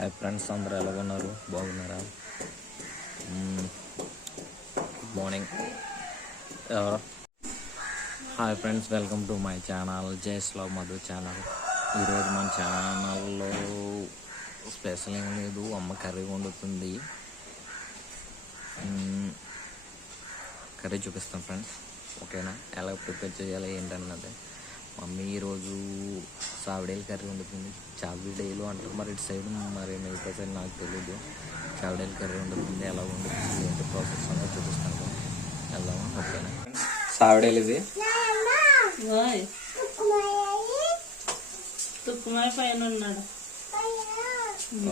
Hi friends, అందరూ ఎలా ఉన్నారు? బాగున్నారా? Good morning. Hi friends, welcome to my channel జయస్లావ్ మధు ఛానల్. ఈరోజు మన ఛానల్లో స్పెషల్ ఏం లేదు, అమ్మ కర్రీ వండుతుంది. కర్రీ చూపిస్తాం ఫ్రెండ్స్, ఓకేనా? ఎలా ప్రిపేర్ చేయాలి ఏంటన్నది. మమ్మీ ఈరోజు చావిడేలు కర్రీ వండుతుంది. చావిడేలు అంటారు మరి ఇటు సైడ్, మరి మిగతా సైడ్ నాకు తెలియదు. చావిడేలు కర్రీ వండుతుంది. ఎలా వండుతుంది ఏంటి ప్రాసెస్ అనేది చూపిస్తాను. వెళ్దామా? ఓకేనా? చావిడేలు ఇది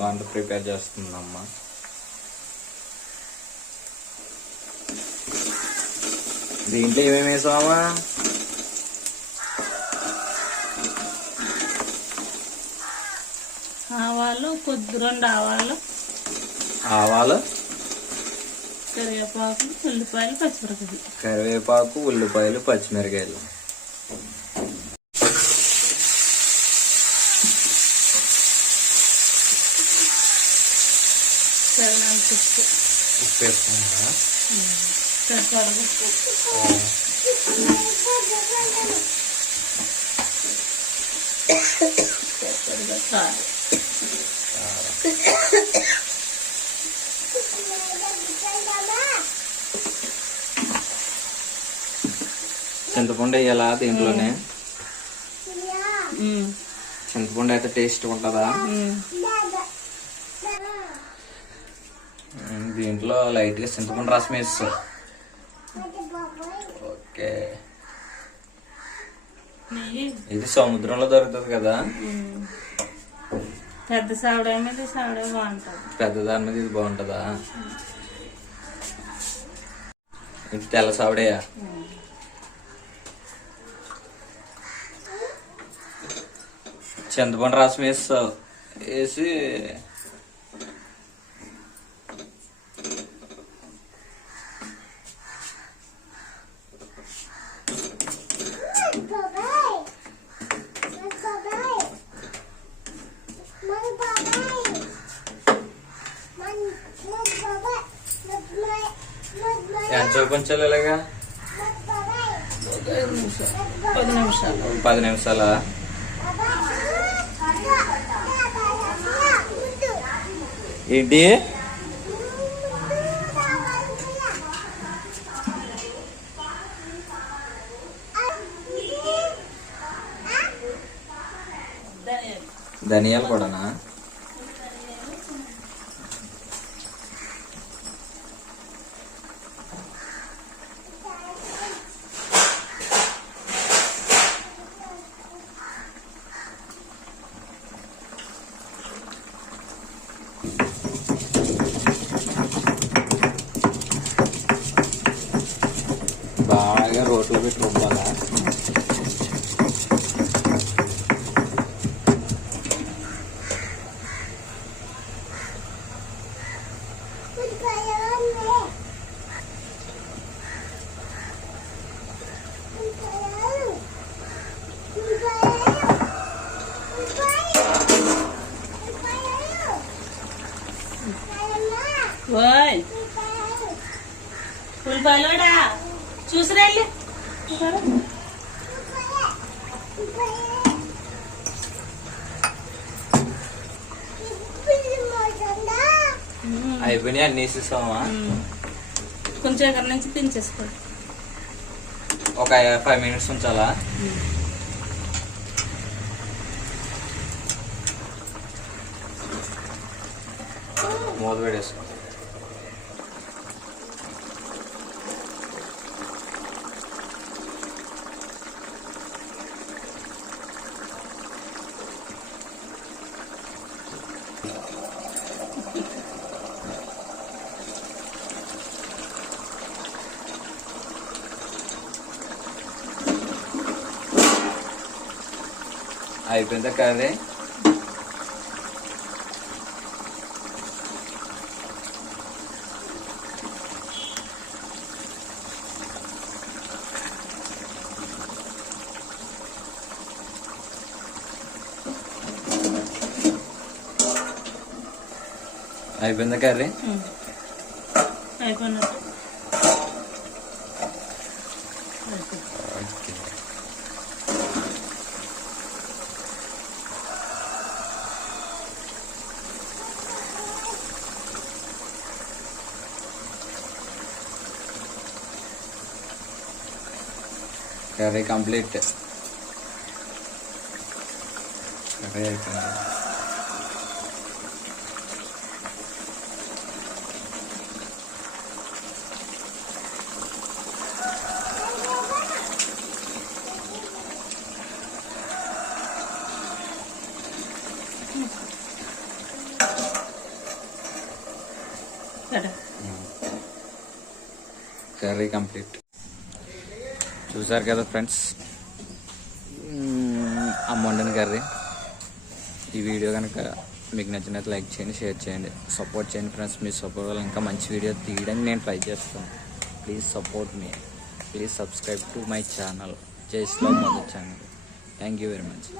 వంట ప్రిపేర్ చేస్తుందమ్మా. దీంట్లో ఏమేమి వేసామా? ఆవాలు, రెండు ఆవాలు, కరివేపాకు, ఉల్లిపాయలు, పచ్చిమిరపకాయలు. కరివేపాకు, ఉల్లిపాయలు, పచ్చిమిరకాయలు. ఉప్పు వేసుకుంటా. చింతపండు వేయాలా దీంట్లోనే? చింతపండు అయితే టేస్ట్ ఉంటుందా? దీంట్లో లైట్గా చింతపండు రసం వేస్తా. ఓకే, ఇది సముద్రంలో దొరుకుతుంది కదా, పెద్ద సావిడ మీద సావిడ బాగుంటుంది. పెద్ద దాని మీద ఇది బాగుంటుందా? ఇది తెల్ల సావిడయా? చింతపండు రసం వేస్తావు, వేసి ఎంత చూపించాలి ఇలాగా? 10 నిమిషాలా? ఏంటి ధనియాలు కూడానా? బాగా రోట్లో పెట్టి రుబ్బాలా? ఉల్లిపాయలోడా చూసిరండి. అయిపోయినాయి అన్ని వేసేసామా? కొంచెం ఎక్కడ నుంచి దించేసుకో. ఒక 5 మినిట్స్ ఉంచాలా? మూత పెట్టేసుకో. అయిపోయిందా కర్రీ? అయిపోయిందా కర్రీ? అయిపోయినట్టు. ఓకే. Curry complete. కర్రీ అయిపోయింది. Curry complete. చూసారు కదా ఫ్రెండ్స్, అమ్మ వండిన కర్రీ. ఈ వీడియో కనుక మీకు నచ్చినట్టు లైక్ చేయండి, షేర్ చేయండి, సపోర్ట్ చేయండి ఫ్రెండ్స్. మీ సపోర్ట్ వల్ల ఇంకా మంచి వీడియో తీయడానికి నేను ట్రై చేస్తాను. Please support me. Please subscribe to my channel, Jai Shriram Madhu channel. Thank you very much.